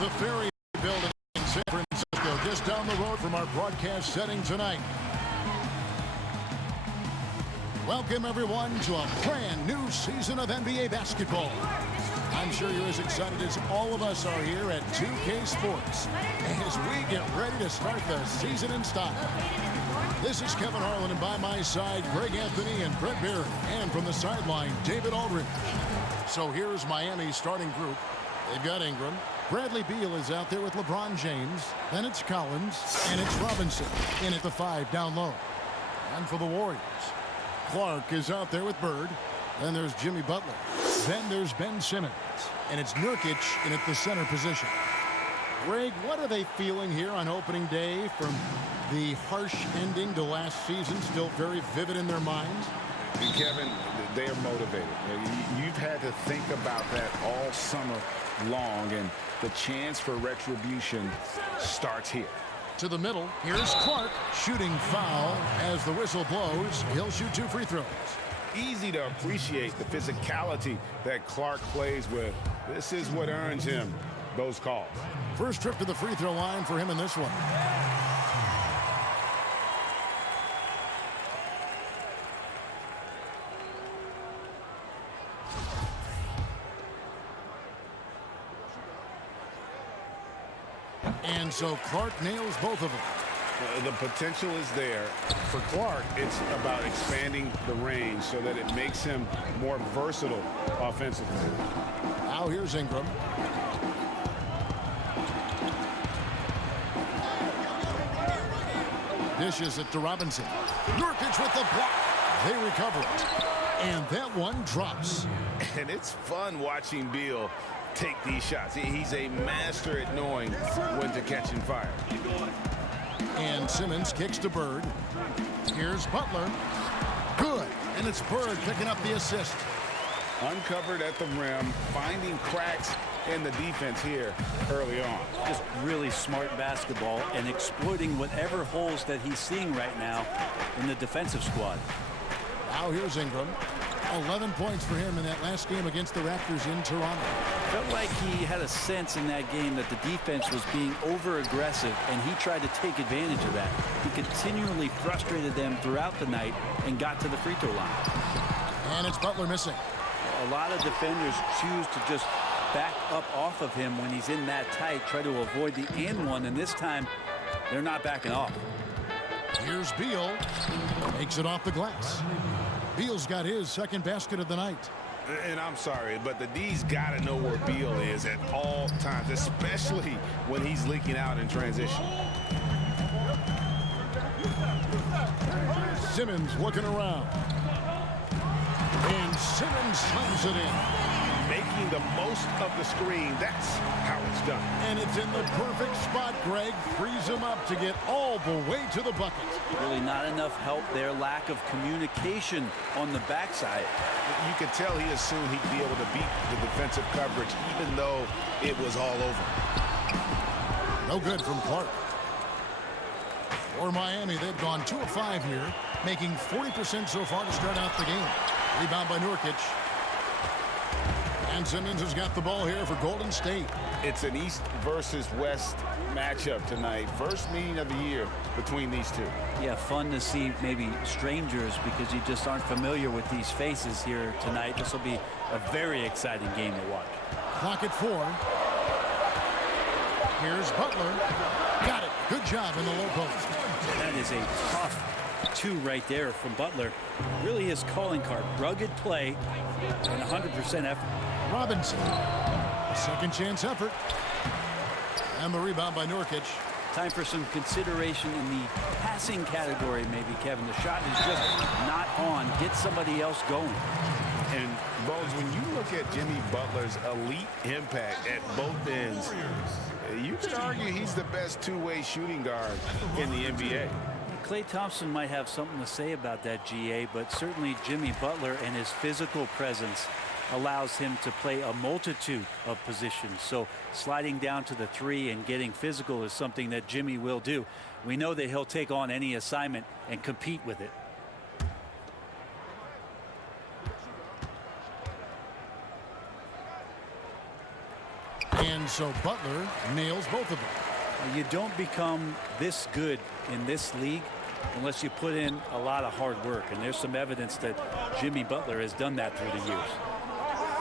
the Ferry Building in San Francisco, just down the road from our broadcast setting tonight. Welcome, everyone, to a brand new season of NBA basketball. I'm sure you're as excited as all of us are here at 2K Sports as we get ready to start the season in style. This is Kevin Harlan, and by my side, Greg Anthony and Brett Barry, and from the sideline, David Aldridge. So here's Miami's starting group. They've got Ingram. Bradley Beal is out there with LeBron James. Then it's Collins, and it's Robinson in at the 5 down low. And for the Warriors, Clark is out there with Bird. Then there's Jimmy Butler. Then there's Ben Simmons. And it's Nurkic in at the center position. Greg, what are they feeling here on opening day from the harsh ending to last season? Still very vivid in their minds? Kevin, they are motivated. You've had to think about that all summer long, and the chance for retribution starts here. To the middle, here's Clark, shooting foul as the whistle blows. He'll shoot 2 free throws. Easy to appreciate the physicality that Clark plays with. This is what earns him those calls. First trip to the free throw line for him in this one. And so Clark nails both of them. The potential is there. For Clark, it's about expanding the range so that it makes him more versatile offensively. Now here's Ingram. Dishes it to Robinson. Nurkic with the block. They recover it. And that one drops. And it's fun watching Beal take these shots. He's a master at knowing when to catch and fire. And Simmons kicks to Bird. Here's Butler. Good. And it's Bird picking up the assist. Uncovered at the rim, finding cracks in the defense here early on. Just really smart basketball and exploiting whatever holes that he's seeing right now in the defensive squad. Now here's Ingram. 11 points for him in that last game against the Raptors in Toronto. Felt like he had a sense in that game that the defense was being over-aggressive, and he tried to take advantage of that. He continually frustrated them throughout the night and got to the free throw line. And it's Butler missing. A lot of defenders choose to just back up off of him when he's in that tight, try to avoid the and one, and this time they're not backing off. Here's Beal. Makes it off the glass. Beal's got his second basket of the night. And I'm sorry, but the D's got to know where Beal is at all times, especially when he's leaking out in transition. Simmons looking around. And Simmons slams it in. Making the most of the screen, that's how it's done. And it's in the perfect spot, Greg. Frees him up to get all the way to the bucket. Really not enough help there. Lack of communication on the backside. You could tell he assumed he'd be able to beat the defensive coverage, even though it was all over. No good from Clark. For Miami, they've gone 2 of 5 here, making 40% so far to start out the game. Rebound by Nurkic. And Simmons has got the ball here for Golden State. It's an East versus West matchup tonight. First meeting of the year between these two. Yeah, fun to see maybe strangers because you just aren't familiar with these faces here tonight. This will be a very exciting game to watch. Clock at 4. Here's Butler. Got it. Good job in the low post. That is a tough 2 right there from Butler. Really his calling card. Rugged play and 100% effort. Robinson. A second chance effort. And the rebound by Nurkic. Time for some consideration in the passing category, maybe, Kevin. The shot is just not on. Get somebody else going. And, Bones, when you look at Jimmy Butler's elite impact at both ends, you could argue he's the best two-way shooting guard in the NBA. Klay Thompson might have something to say about that, GA, but certainly Jimmy Butler and his physical presence allows him to play a multitude of positions. So sliding down to the 3 and getting physical is something that Jimmy will do. We know that he'll take on any assignment and compete with it. And so Butler nails both of them. You don't become this good in this league unless you put in a lot of hard work. And there's some evidence that Jimmy Butler has done that through the years.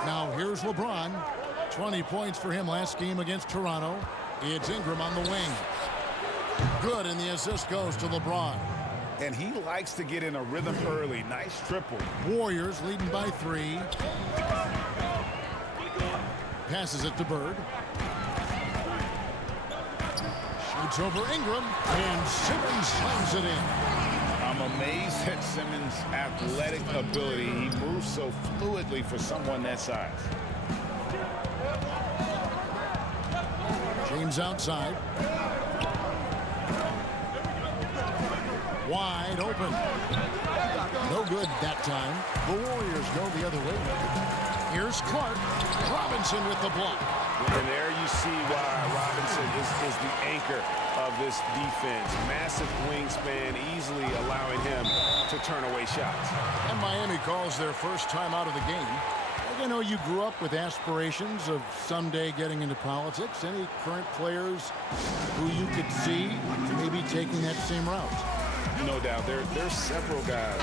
Now here's LeBron. 20 points for him last game against Toronto. It's Ingram on the wing. Good, and the assist goes to LeBron. And he likes to get in a rhythm early. Nice triple. Warriors leading by 3. Passes it to Bird. Shoots over Ingram, and Simmons slams it in. I'm amazed at Simmons' athletic ability. He moves so fluidly for someone that size. James outside. Wide open. No good that time. The Warriors go the other way. Here's Clark. Robinson with the block. And there you see why Robinson is the anchor of this defense. Massive wingspan, easily allowing him to turn away shots. And Miami calls their first time out of the game. I know you grew up with aspirations of someday getting into politics. Any current players who you could see maybe taking that same route? No doubt. There's several guys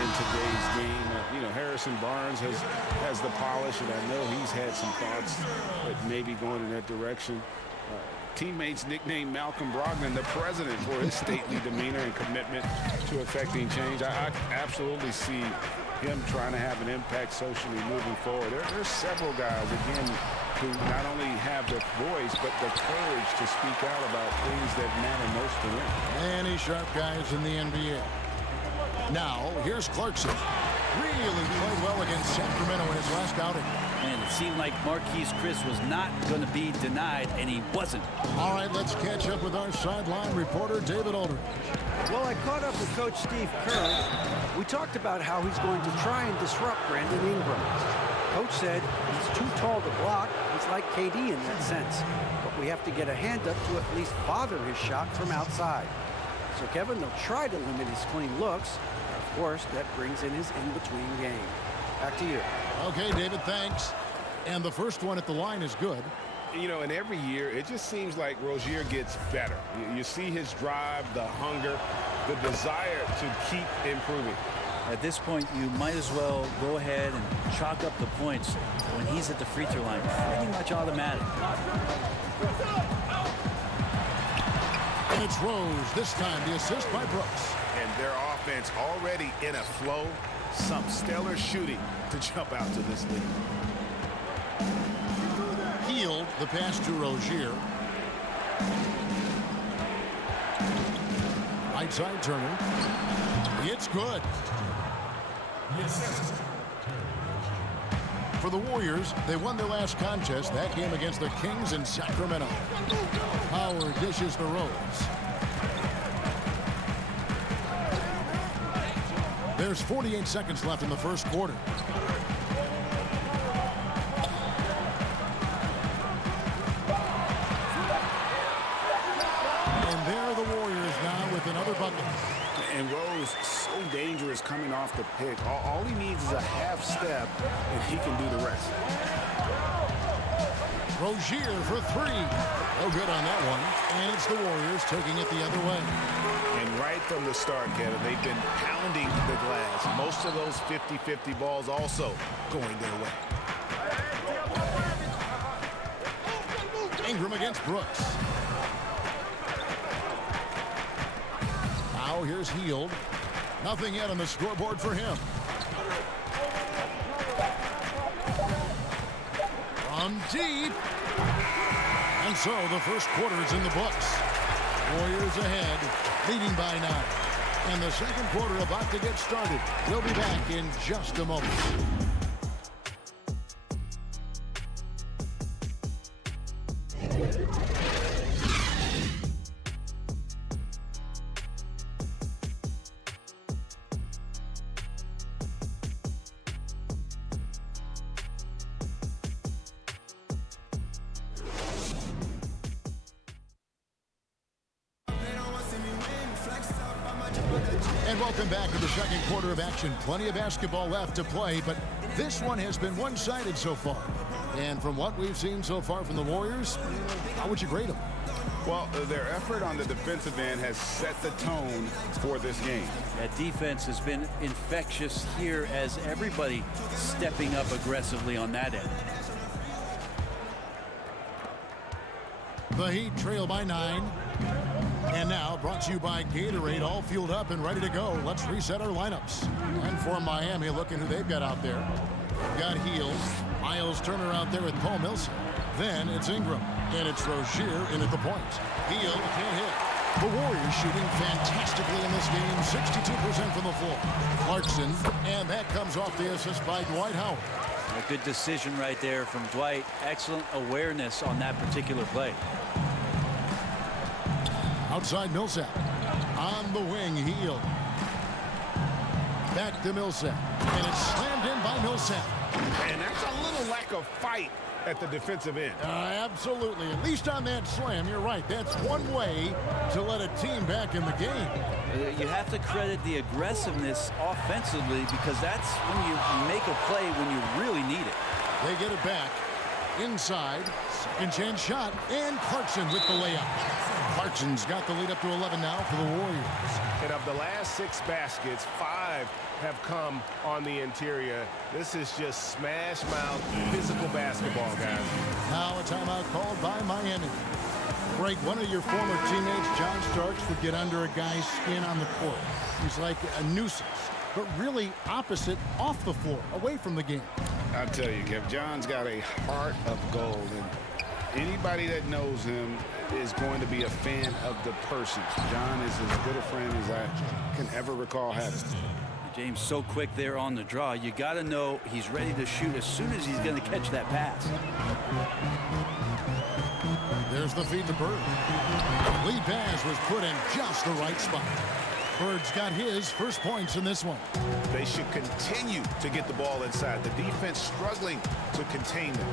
in today's game. Harrison Barnes has the polish, and I know he's had some thoughts that maybe going in that direction. Teammates nicknamed Malcolm Brogdon the president for his stately demeanor and commitment to affecting change. I absolutely see him trying to have an impact socially moving forward. There's several guys, again, who not only have the voice, but the courage to speak out about things that matter most to them. Many sharp guys in the NBA. Now, here's Clarkson. Really played well against Sacramento in his last outing. And it seemed like Marquise Chris was not going to be denied, and he wasn't. All right, let's catch up with our sideline reporter, David Aldridge. Well, I caught up with Coach Steve Kerr. We talked about how he's going to try and disrupt Brandon Ingram. Coach said he's too tall to block. He's like KD in that sense. But we have to get a hand up to at least bother his shot from outside. So, Kevin, they'll try to limit his clean looks. Of course, that brings in his in-between game. Back to you. Okay, David, thanks. And the first one at the line is good. And every year, it just seems like Rozier gets better. You see his drive, the hunger, the desire to keep improving. At this point, you might as well go ahead and chalk up the points when he's at the free throw line. Pretty much automatic. And it's Rose. This time, the assist by Brooks. And their offense already in a flow. Some stellar shooting to jump out to this lead. Healed the pass to Rozier. Right side Turner. It's good. For the Warriors, they won their last contest, that game against the Kings in Sacramento. Howard dishes to Rose. There's 48 seconds left in the first quarter. And there are the Warriors now with another bucket. And Rose, so dangerous coming off the pick. All he needs is a half step, and he can do the rest. Rozier for 3. No good on that one. And it's the Warriors taking it the other way. And right from the start, Kevin, they've been pounding the glass. Most of those 50-50 balls also going their way. Ingram against Brooks. Now here's Heald. Nothing yet on the scoreboard for him. From deep. And so the first quarter is in the books. Warriors ahead, leading by 9. And the second quarter about to get started. We'll be back in just a moment. And welcome back to the second quarter of action. Plenty of basketball left to play, but this one has been one-sided so far. And from what we've seen so far from the Warriors, how would you grade them? Well, their effort on the defensive end has set the tone for this game. That defense has been infectious here as everybody stepping up aggressively on that end. The Heat trail by 9. And now, brought to you by Gatorade, all fueled up and ready to go. Let's reset our lineups. And for Miami, looking who they've got out there. Got Hield, Miles Turner out there with Paul Millsap. Then it's Ingram, and it's Rozier in at the point. Hield can't hit. The Warriors shooting fantastically in this game, 62% from the floor. Clarkson, and that comes off the assist by Dwight Howard. A good decision right there from Dwight. Excellent awareness on that particular play. Outside Millsap. On the wing, Hield. Back to Millsap. And it's slammed in by Millsap. And that's a little lack of fight at the defensive end. Absolutely. At least on that slam, you're right. That's one way to let a team back in the game. You have to credit the aggressiveness offensively because that's when you make a play when you really need it. They get it back. Inside. Second chance shot. And Clarkson with the layup. Clarkson's got the lead up to 11 now for the Warriors. And of the last 6 baskets, 5 have come on the interior. This is just smash mouth physical basketball, guys. Now a timeout called by Miami. Greg, one of your former teammates, John Starks, would get under a guy's skin on the court. He's like a nuisance, but really opposite off the floor, away from the game. I tell you, Kev, John's got a heart of gold, and anybody that knows him is going to be a fan of the person. John is as good a friend as I can ever recall having. James so quick there on the draw. You got to know he's ready to shoot as soon as he's going to catch that pass. There's the feed to Bird. Lead pass was put in just the right spot. Bird's got his first points in this one. They should continue to get the ball inside. The defense struggling to contain them.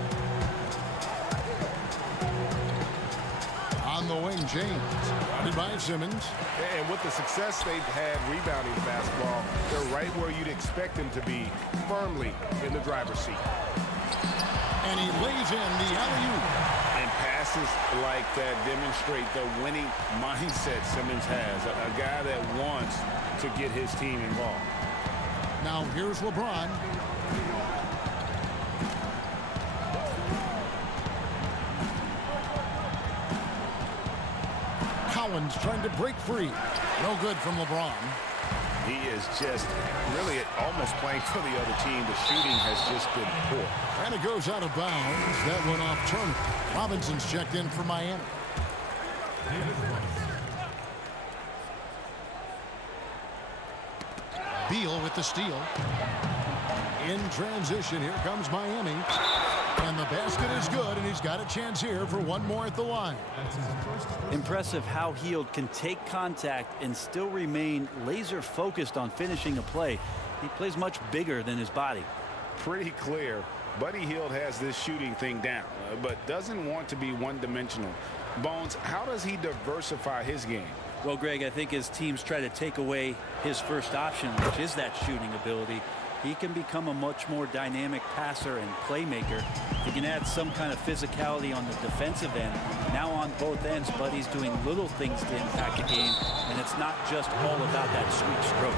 On the wing, James. Guarded by Simmons. And with the success they've had rebounding the basketball, they're right where you'd expect them to be, firmly in the driver's seat. And he lays in the alley-oop. And passes like that demonstrate the winning mindset Simmons has. A guy that wants to get his team involved. Now here's LeBron. Collins trying to break free. No good from LeBron. He is just really almost playing for the other team. The shooting has just been poor. And it goes out of bounds. That went off Turner. Robinson's checked in for Miami. Beal with the steal. In transition, here comes Miami. And the basket is good, and he's got a chance here for one more at the line. Impressive how Hield can take contact and still remain laser focused on finishing a play. He plays much bigger than his body. Pretty clear. Buddy Hield has this shooting thing down, but doesn't want to be one-dimensional. Bones, how does he diversify his game? Well, Greg, I think as teams try to take away his first option, which is that shooting ability, he can become a much more dynamic passer and playmaker. He can add some kind of physicality on the defensive end. Now on both ends, Buddy's doing little things to impact the game, and it's not just all about that sweet stroke.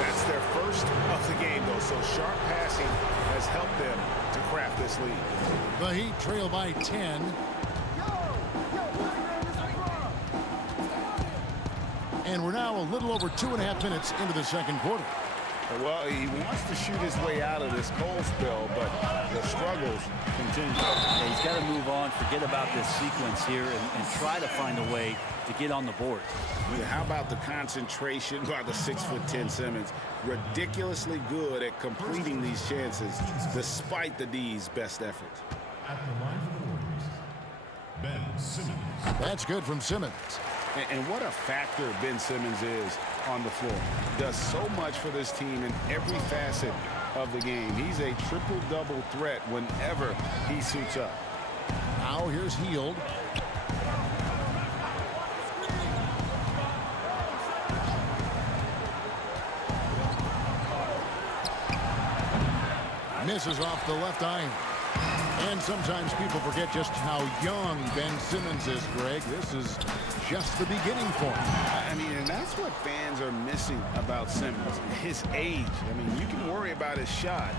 That's their first of the game, though, so sharp passing has helped them to craft this lead. The Heat trail by 10. And we're now a little over 2.5 minutes into the second quarter. Well, he wants to shoot his way out of this cold spell, but the struggles continue. Yeah, he's got to move on, forget about this sequence here, and try to find a way to get on the board. How about the concentration by the 6'10" Simmons? Ridiculously good at completing these chances, despite the D's best efforts. At the line for the Warriors, Ben Simmons. That's good from Simmons. And what a factor Ben Simmons is on the floor. Does so much for this team in every facet of the game. He's a triple-double threat whenever he suits up. Now here's Hield. Misses off the left iron. And sometimes people forget just how young Ben Simmons is, Greg. This is just the beginning for him. I mean, and that's what fans are missing about Simmons, his age. I mean, you can worry about his shot,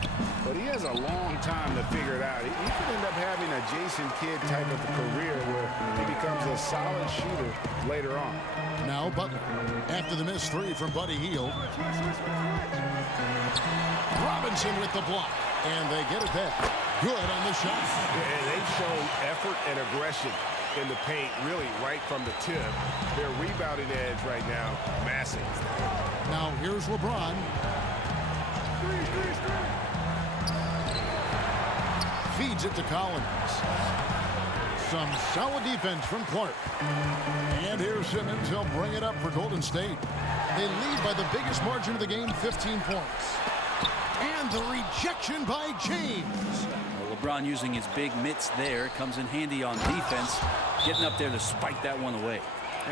but he has a long time to figure it out. He could end up having a Jason Kidd type of career where he becomes a solid shooter later on. Now Butler, after the missed three from Buddy Hield. Robinson with the block, and they get it back. Good on the shot. And they've shown effort and aggression in the paint, really right from the tip. Their rebounding edge right now, massive. Now here's LeBron. Feeds it to Collins. Some solid defense from Clark. And here's Simmons. He'll bring it up for Golden State. They lead by the biggest margin of the game, 15 points. And the rejection by James. Well, LeBron using his big mitts there comes in handy on defense, getting up there to spike that one away.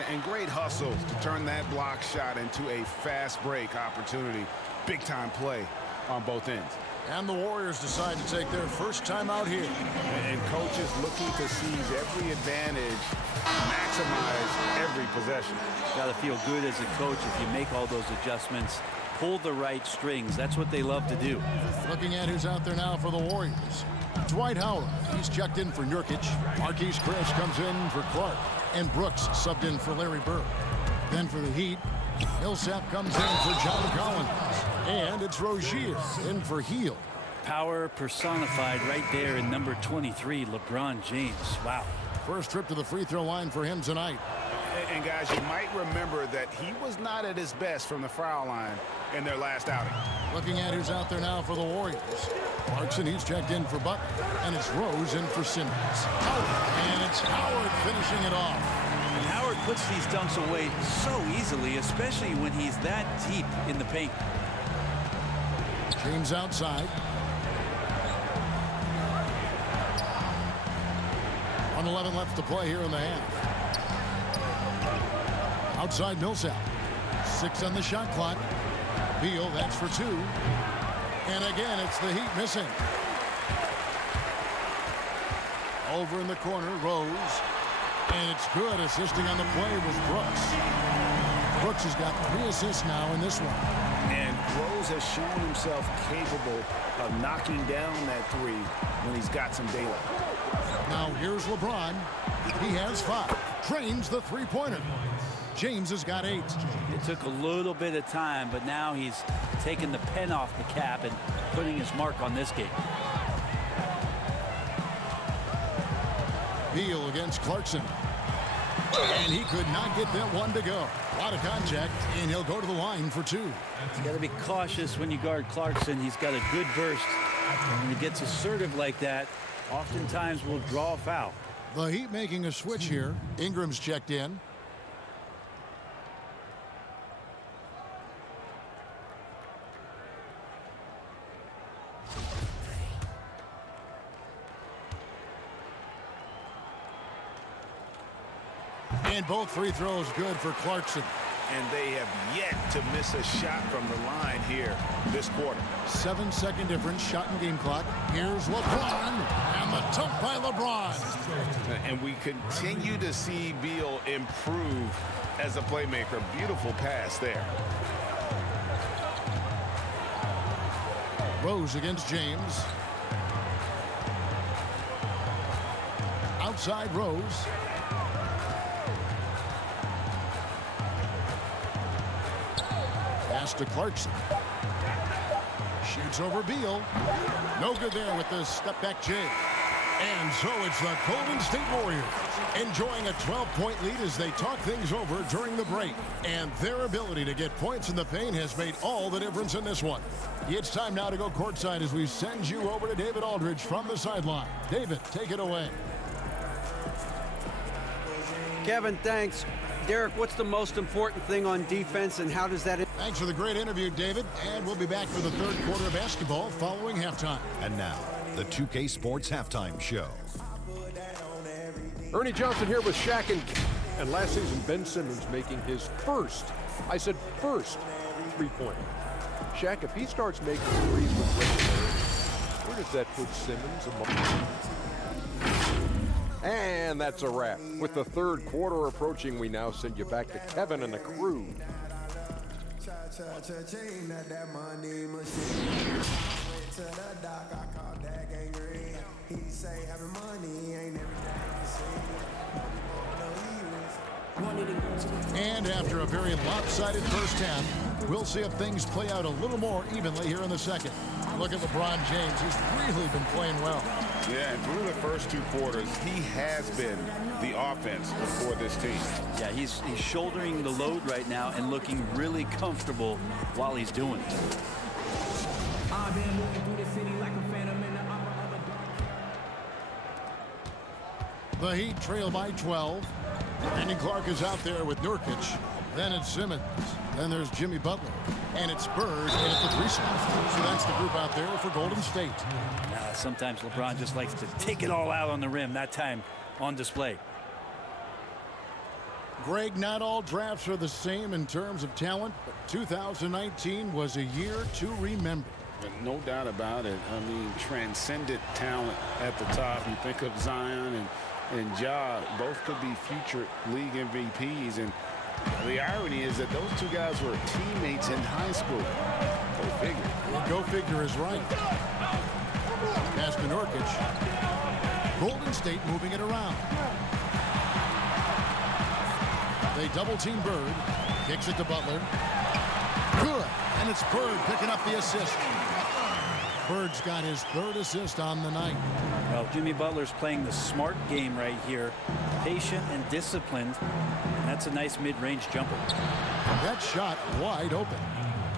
And great hustle to turn that block shot into a fast break opportunity. Big time play on both ends. And the Warriors decide to take their first time out here. And coaches looking to seize every advantage, maximize every possession. Got to feel good as a coach if you make all those adjustments. Pull the right strings. That's what they love to do. Looking at who's out there now for the Warriors. Dwight Howard. He's checked in for Nurkic. Marquise Chris comes in for Clark. And Brooks subbed in for Larry Bird. Then for the Heat, Millsap comes in for John Collins. And it's Rozier in for Hield. Power personified right there in number 23, LeBron James. Wow. First trip to the free throw line for him tonight. And guys, you might remember that he was not at his best from the foul line in their last outing. Looking at who's out there now for the Warriors. Clarkson, he's checked in for Butler. And it's Rose in for Simmons. And it's Howard finishing it off. And Howard puts these dunks away so easily, especially when he's that deep in the paint. James outside. 1:11 left to play here in the half. Outside Millsap. 6 on the shot clock. Beal, that's for 2. And again, it's the Heat missing. Over in the corner, Rose. And it's good. Assisting on the play was Brooks. Brooks has got 3 assists now in this one. And Rose has shown himself capable of knocking down that 3 when he's got some daylight. Now here's LeBron. He has 5. Drains the three-pointer. James has got 8. It took a little bit of time, but now he's taking the pen off the cap and putting his mark on this game. Beal against Clarkson. And he could not get that one to go. A lot of contact, and he'll go to the line for 2. You got to be cautious when you guard Clarkson. He's got a good burst. When he gets assertive like that, oftentimes will draw a foul. The Heat making a switch here. Ingram's checked in. And both free throws good for Clarkson. And they have yet to miss a shot from the line here this quarter. 7-second difference, shot and game clock. Here's LeBron, and the dunk by LeBron. And we continue to see Beal improve as a playmaker. Beautiful pass there. Rose against James. Outside Rose. Pass to Clarkson. Shoots over Beal. No good there with the step-back J. And so it's the Golden State Warriors enjoying a 12-point lead as they talk things over during the break. And their ability to get points in the paint has made all the difference in this one. It's time now to go courtside as we send you over to David Aldridge from the sideline. David, take it away. Kevin, thanks. Derek, what's the most important thing on defense, and how does that... Thanks for the great interview, David. And we'll be back for the third quarter of basketball following halftime. And now, the 2K Sports Halftime Show. Ernie Johnson here with Shaq and last season, Ben Simmons making his first, I said first, three-pointer. Shaq, if he starts making threes with regularity, where does that put Simmons among And that's a wrap. With the third quarter approaching, we now send you back to Kevin and the crew. And after a very lopsided first half, we'll see if things play out a little more evenly here in the second. Look at LeBron James. He's really been playing well. Yeah, and through the first two quarters, he has been the offense for this team. Yeah, he's shouldering the load right now and looking really comfortable while he's doing it. I've been moving through the city like a phantom in the upper of a dark. The Heat trail by 12. Brandon Clark is out there with Nurkic. Then it's Simmons. Then there's Jimmy Butler. And it's Bird in at the 3 spot. So that's the group out there for Golden State. Sometimes LeBron just likes to take it all out on the rim, that time on display. Greg, not all drafts are the same in terms of talent, but 2019 was a year to remember. No doubt about it. I mean, transcendent talent at the top. You think of Zion and Ja, both could be future league MVPs. And the irony is that those two guys were teammates in high school. Go figure. Well, go figure is right. Pass to Nurkic. Golden State moving it around. They double team Bird. Kicks it to Butler. Good. And it's Bird picking up the assist. Bird's got his 3rd assist on the night. Well, Jimmy Butler's playing the smart game right here. Patient and disciplined. And that's a nice mid-range jumper. That shot wide open.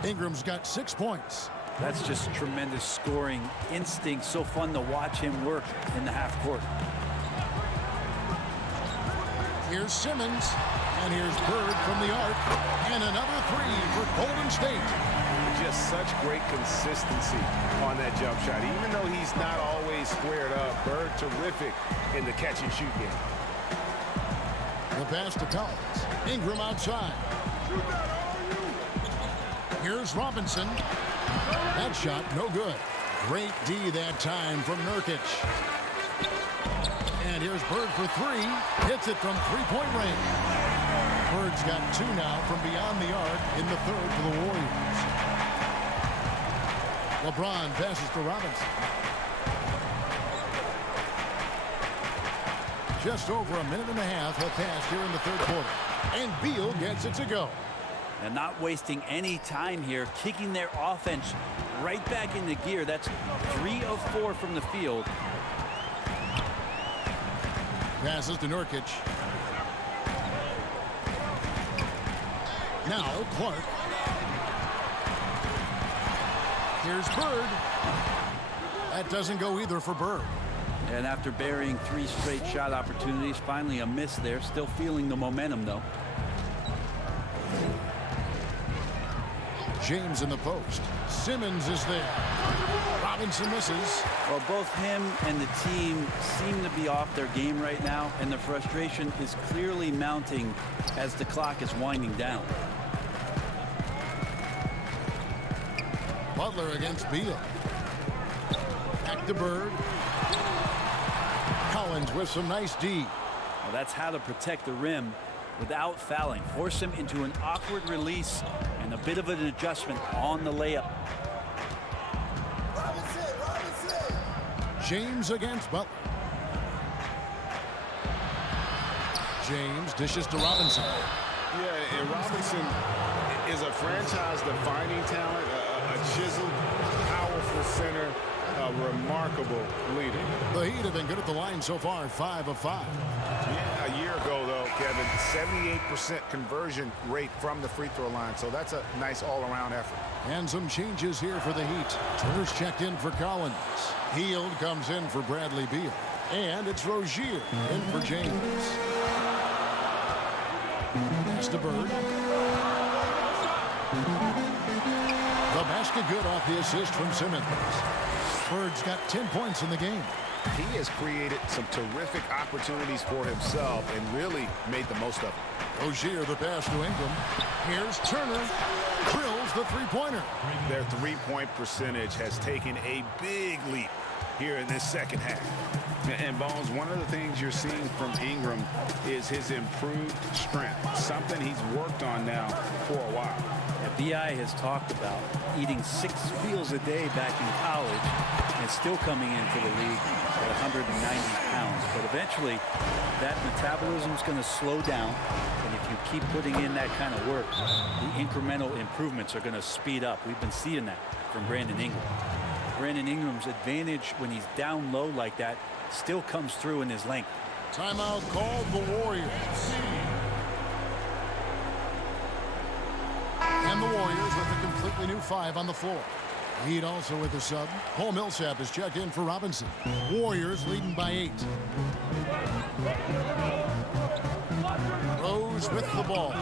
Ingram's got 6 points. That's just tremendous scoring instinct. So fun to watch him work in the half court. Here's Simmons. And here's Bird from the arc. And another 3 for Golden State. Just such great consistency on that jump shot. Even though he's not always squared up, Bird terrific in the catch and shoot game. The pass to Collins. Ingram outside. Here's Robinson. That shot no good. Great D that time from Nurkic. And here's Bird for 3. Hits it from 3-point range. Bird's got 2 now from beyond the arc in the 3rd for the Warriors. LeBron passes to Robinson. Just over a minute and a half have passed here in the 3rd quarter. And Beal gets it to go. And not wasting any time here, kicking their offense right back into gear. That's 3 of 4 from the field. Passes to Nurkic. Now Clark. Here's Bird. That doesn't go either for Bird. And after burying 3 straight shot opportunities, finally a miss there. Still feeling the momentum, though. James in the post. Simmons is there. Robinson misses. Well, both him and the team seem to be off their game right now, and the frustration is clearly mounting as the clock is winding down. Butler against Beal. Back to Bird. Collins with some nice D. Well, that's how to protect the rim without fouling. Force him into an awkward release and a bit of an adjustment on the layup. James against Butler. James dishes to Robinson. Yeah, and Robinson is a franchise-defining talent, a chiseled, powerful center, a remarkable leader. The Heat have been good at the line so far, 5 of 5. Yeah, a year ago, though, Kevin, 78% conversion rate from the free throw line. So that's a nice all-around effort. And some changes here for the Heat. Turner's checked in for Collins. Hield comes in for Bradley Beal. And it's Rozier in for James. Pass to Bird. The basket good off the assist from Simmons. Bird's got 10 points in the game. He has created some terrific opportunities for himself and really made the most of it. Rozier the pass to Ingram. Here's Turner. Drills the three-pointer. Their three-point percentage has taken a big leap here in this second half. And Bones, one of the things you're seeing from Ingram is his improved strength, something he's worked on now for a while. BI has talked about eating 6 meals a day back in college and still coming into the league at 190 pounds. But eventually, that metabolism is going to slow down. And if you keep putting in that kind of work, the incremental improvements are going to speed up. We've been seeing that from Brandon Ingram. Brandon Ingram's advantage when he's down low like that still comes through in his length. Timeout called the Warriors. And the Warriors with a completely new 5 on the floor. Heat also with the sub. Paul Millsap is checked in for Robinson. Warriors leading by 8. Rose with the ball.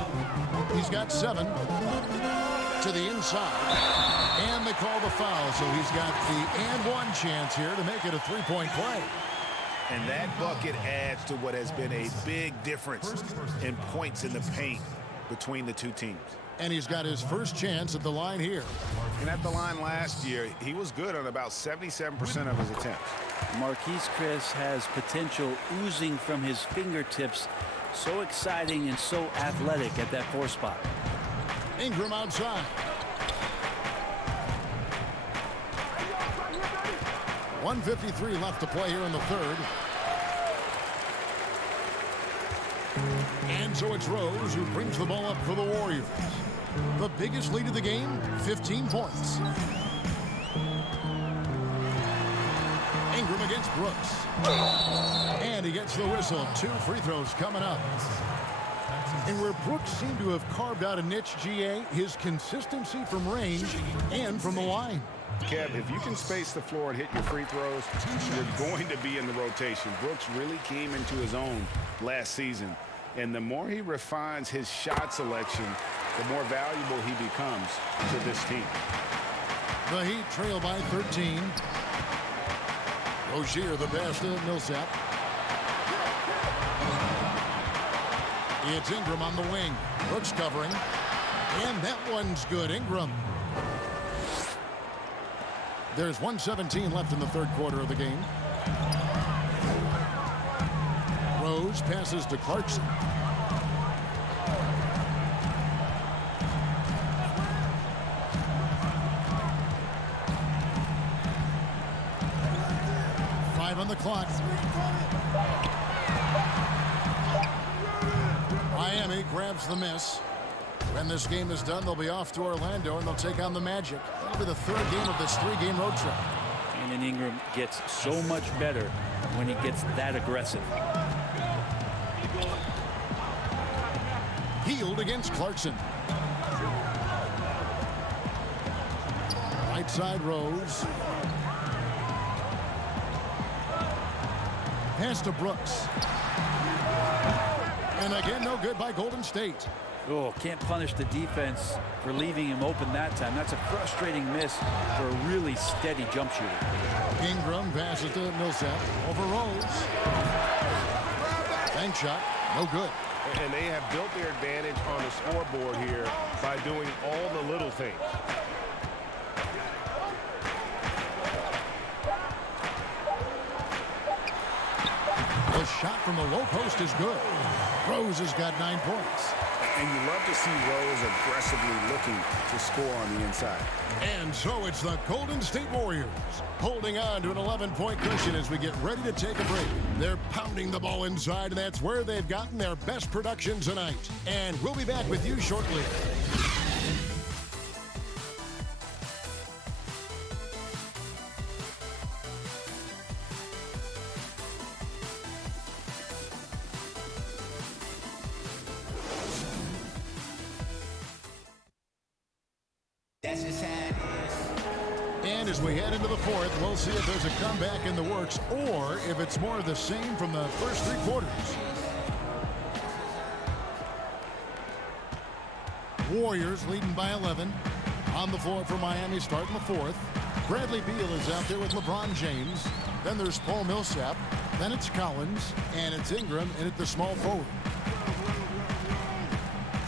He's got 7 to the inside. And they call the foul, so he's got the and one chance here to make it a 3-point play. And that bucket adds to what has been a big difference in points in the paint between the two teams. And he's got his first chance at the line here. And at the line last year, he was good on about 77% of his attempts. Marquise Chris has potential oozing from his fingertips. So exciting and so athletic at that 4 spot. Ingram outside. 1:53 left to play here in the third. And so it's Rose who brings the ball up for the Warriors. The biggest lead of the game, 15 points. Ingram against Brooks. And he gets the whistle. 2 free throws coming up. And where Brooks seemed to have carved out a niche, GA, his consistency from range and from the line. Kev, if you can space the floor and hit your free throws, you're going to be in the rotation. Brooks really came into his own last season. And the more he refines his shot selection, the more valuable he becomes to this team. The Heat trail by 13. Rozier the pass to Millsap. It's Ingram on the wing. Brooks covering. And that one's good. Ingram. There's 1:17 left in the third quarter of the game. Rose passes to Clarkson. On the clock. Miami grabs the miss. When this game is done, they'll be off to Orlando and they'll take on the Magic. That'll be the 3rd game of this 3-game road trip. And Ingram gets so much better when he gets that aggressive. Healed against Clarkson. Right side Rose. Pass to Brooks. And again, no good by Golden State. Oh, can't punish the defense for leaving him open that time. That's a frustrating miss for a really steady jump shooter. Ingram passes to Millsap over Rose. Bank shot, no good. And they have built their advantage on the scoreboard here by doing all the little things. The shot from the low post is good. Rose has got 9 points. And you love to see Rose aggressively looking to score on the inside. And so it's the Golden State Warriors holding on to an 11-point cushion as we get ready to take a break. They're pounding the ball inside, and that's where they've gotten their best production tonight. And we'll be back with you shortly. And as we head into the fourth, we'll see if there's a comeback in the works or if it's more of the same from the first 3 quarters. Warriors leading by 11. On the floor for Miami starting the fourth. Bradley Beal is out there with LeBron James. Then there's Paul Millsap. Then it's Collins. And it's Ingram in at the small forward.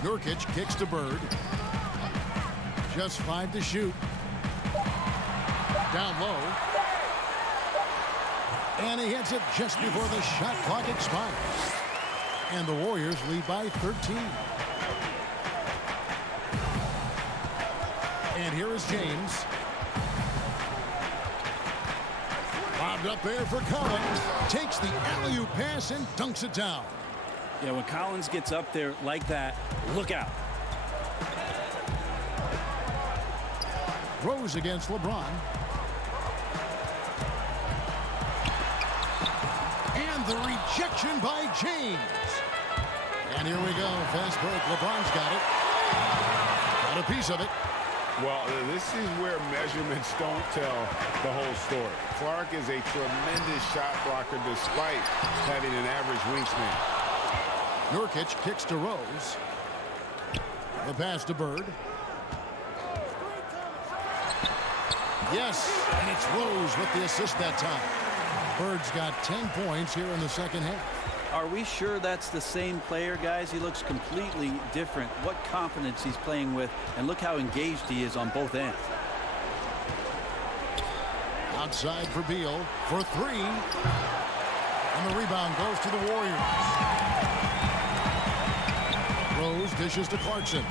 Nurkic kicks to Bird. Just 5 to shoot. Down low. And he hits it just before the shot clock expires. And the Warriors lead by 13. And here is James. Bobbed up there for Collins. Takes the alley-oop pass and dunks it down. Yeah, when Collins gets up there like that, look out. Rose against LeBron. And the rejection by James. And here we go. Fast break. LeBron's got it. Got a piece of it. Well, this is where measurements don't tell the whole story. Clark is a tremendous shot blocker despite having an average wingspan. Nurkic kicks to Rose. The pass to Bird. Yes, and it's Rose with the assist that time. Bird's got 10 points here in the second half. Are we sure that's the same player, guys? He looks completely different. What confidence he's playing with, and look how engaged he is on both ends. Outside for Beal for three. And the rebound goes to the Warriors. Rose dishes to Clarkson.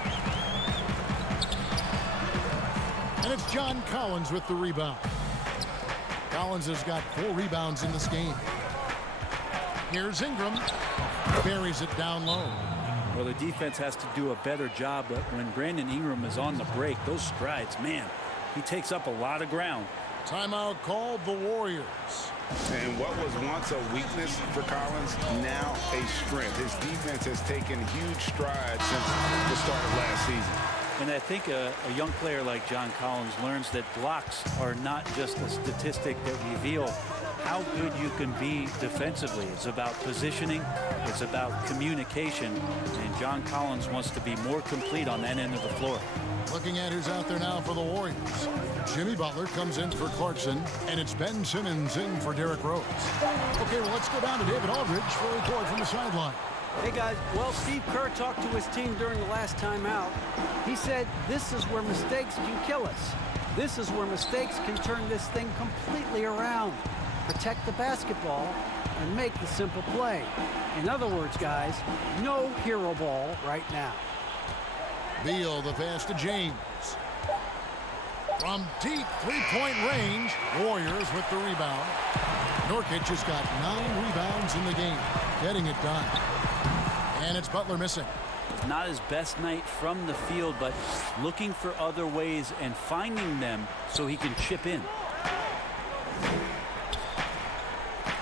And it's John Collins with the rebound. Collins has got 4 rebounds in this game. Here's Ingram. Buries it down low. Well, the defense has to do a better job, but when Brandon Ingram is on the break, those strides, man, he takes up a lot of ground. Timeout called the Warriors. And what was once a weakness for Collins, now a strength. His defense has taken huge strides since the start of last season. And I think a young player like John Collins learns that blocks are not just a statistic that reveal how good you can be defensively. It's about positioning. It's about communication. And John Collins wants to be more complete on that end of the floor. Looking at who's out there now for the Warriors. Jimmy Butler comes in for Clarkson, and it's Ben Simmons in for Derrick Rose. Okay, well, let's go down to David Aldridge for a report from the sideline. Hey, guys. Well, Steve Kerr talked to his team during the last timeout. He said, this is where mistakes can kill us. This is where mistakes can turn this thing completely around. Protect the basketball and make the simple play. In other words, guys, no hero ball right now. Beal, the pass to James. From deep three-point range, Warriors with the rebound. Nurkic has got 9 rebounds in the game, getting it done. And it's Butler missing. Not his best night from the field, but looking for other ways and finding them so he can chip in.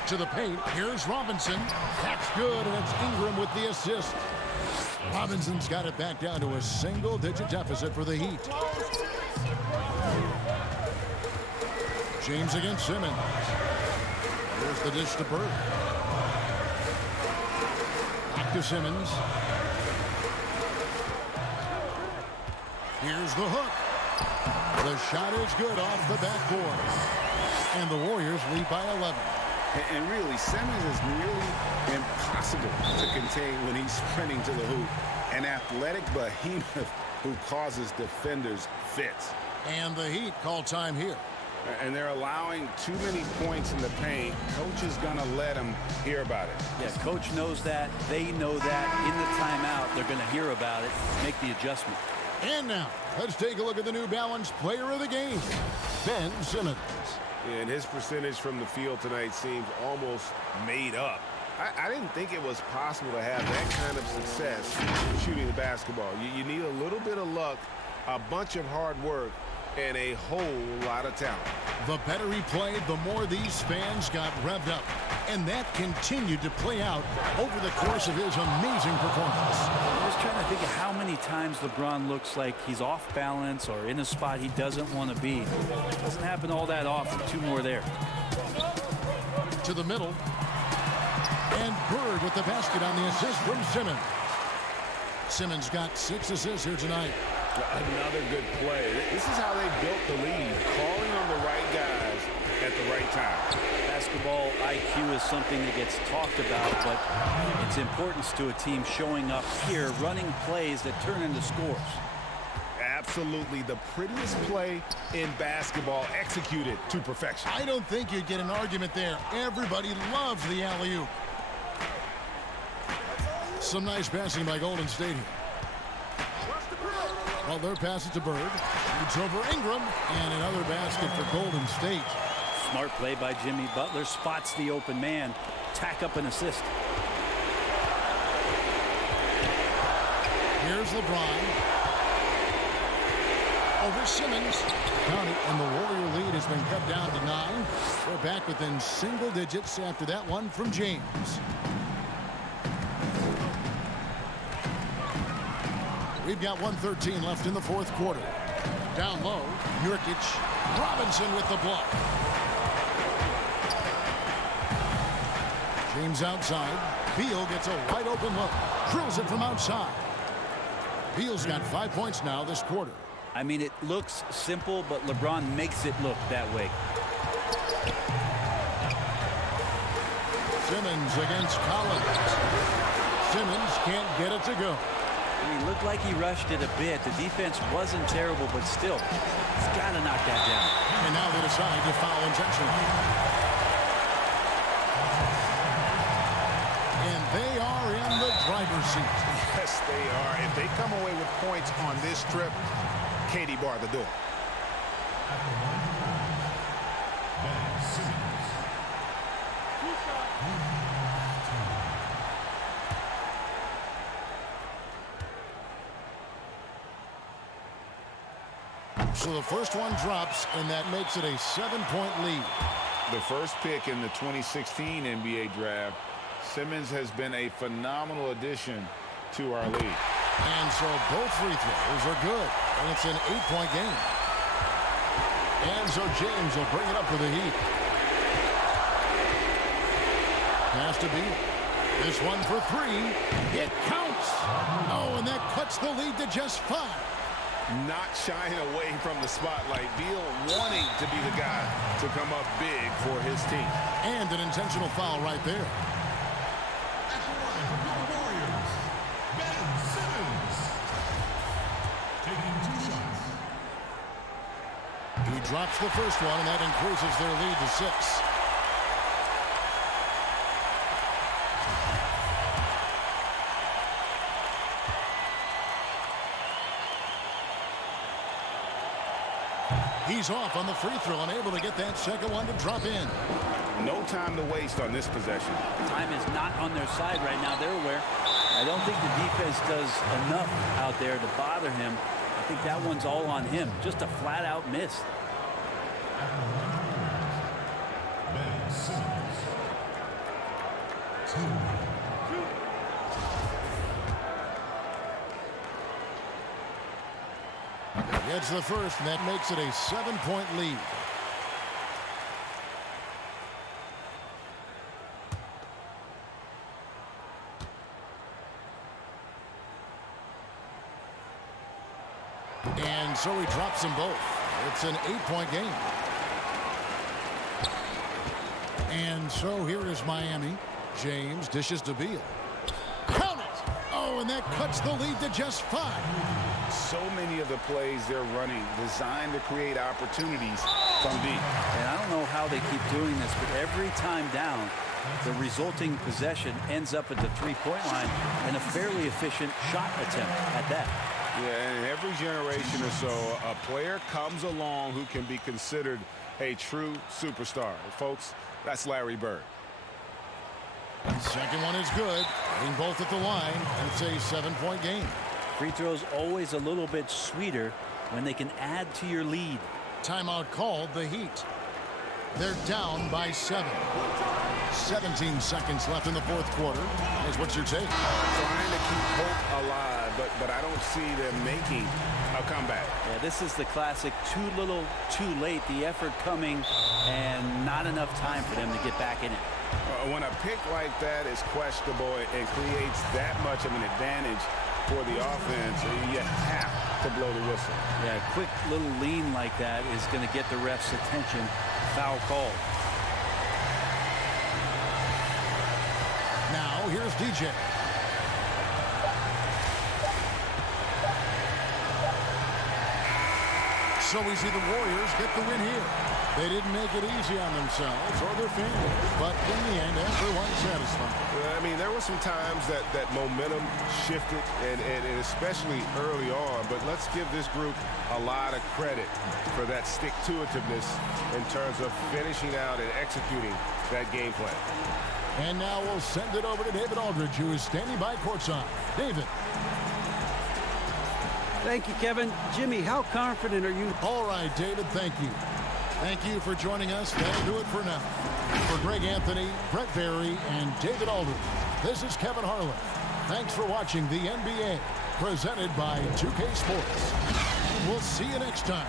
To the paint, here's Robinson. That's good, and it's Ingram with the assist. Robinson's got it back down to a single-digit deficit for the Heat. James against Simmons. Here's the dish to Bird. Back to Simmons. Here's the hook. The shot is good off the backboard. And the Warriors lead by 11. And really, Simmons is nearly impossible to contain when he's sprinting to the hoop. An athletic behemoth who causes defenders fits. And the Heat call time here. And they're allowing too many points in the paint. Coach is going to let them hear about it. Yeah, coach knows that. They know that. In the timeout, they're going to hear about it, make the adjustment. And now, let's take a look at the New Balance player of the game, Ben Simmons. And his percentage from the field tonight seems almost made up. I didn't think it was possible to have that kind of success shooting the basketball. You need a little bit of luck, a bunch of hard work, and a whole lot of talent. The better he played, the more these fans got revved up. And that continued to play out over the course of his amazing performance. I was trying to think of how many times LeBron looks like he's off balance or in a spot he doesn't want to be. It doesn't happen all that often. 2 more there. To the middle. And Bird with the basket on the assist from Simmons. Simmons got 6 assists here tonight. Another good play. This is how they built the lead, calling on the right guys at the right time. Basketball IQ is something that gets talked about, but its importance to a team showing up here, running plays that turn into scores. absolutely the prettiest play in basketball, executed to perfection. I don't think you'd get an argument there. Everybody loves the alley-oop. Some nice passing by Golden State here. Well, their pass it to Bird. It's over Ingram, and another basket for Golden State. Smart play by Jimmy Butler. Spots the open man. Tack up an assist. Here's LeBron. Over Simmons. Count it, and the Warrior lead has been cut down to 9. They're back within single digits after that one from James. We've got 1:13 left in the fourth quarter. Down low, Nurkic. Robinson with the block. James outside. Beal gets a wide open look. Drills it from outside. Beal's got 5 points now this quarter. I mean, it looks simple, but LeBron makes it look that way. Simmons against Collins. Simmons can't get it to go. He looked like he rushed it a bit. The defense wasn't terrible, but still, he's got to knock that down. And now they decide to foul intentionally. And they are in the driver's seat. Yes, they are. If they come away with points on this trip, KD bar the door. So the first one drops, and that makes it a 7-point lead. The first pick in the 2016 NBA draft, Simmons has been a phenomenal addition to our league. And so both free throws are good, and it's an 8-point game. And so James will bring it up for the Heat. Pass to Beal. This one for 3. It counts. Oh, and that cuts the lead to just 5. Not shying away from the spotlight. Beal wanting to be the guy to come up big for his team. And an intentional foul right there. He drops the first one, and that increases their lead to 6. He's off on the free throw, unable to get that second one to drop in. No time to waste on this possession. Time is not on their side right now. They're aware. I don't think the defense does enough out there to bother him. I think that one's all on him. Just a flat-out miss. Ben Simmons. 2. Gets the first, and that makes it a 7-point lead. And so he drops them both. It's an 8-point game. And so here is Miami. James dishes to Beal. Count it! Oh, and that cuts the lead to just 5. So many of the plays they're running designed to create opportunities from deep. And I don't know how they keep doing this, but every time down, the resulting possession ends up at the three-point line and a fairly efficient shot attempt at that. Yeah, and every generation or so, a player comes along who can be considered a true superstar. Folks, that's Larry Bird. Second one is good. Hitting both at the line, and it's a 7-point game. Free throws always a little bit sweeter when they can add to your lead. Timeout called, the Heat. They're down by 7. 17 seconds left in the fourth quarter. Is what you're taking. Trying to keep hope alive, but I don't see them making a comeback. Yeah, this is the classic too little, too late. The effort coming and not enough time for them to get back in it. When a pick like that is questionable and creates that much of an advantage for the offense, you have to blow the whistle. Yeah, a quick little lean like that is going to get the ref's attention. Foul call. Now here's DJ. So we see the Warriors get the win here. They didn't make it easy on themselves or their family, but in the end, everyone's satisfied. Well, I mean, there were some times that momentum shifted, and especially early on, but let's give this group a lot of credit for that stick-to-itiveness in terms of finishing out and executing that game plan. And now we'll send it over to David Aldridge, who is standing by courtside. David. Thank you, Kevin. Jimmy, how confident are you? All right, David, thank you. Thank you for joining us. That'll do it for now. For Greg Anthony, Brett Barry, and David Aldridge, this is Kevin Harlan. Thanks for watching the NBA, presented by 2K Sports. We'll see you next time.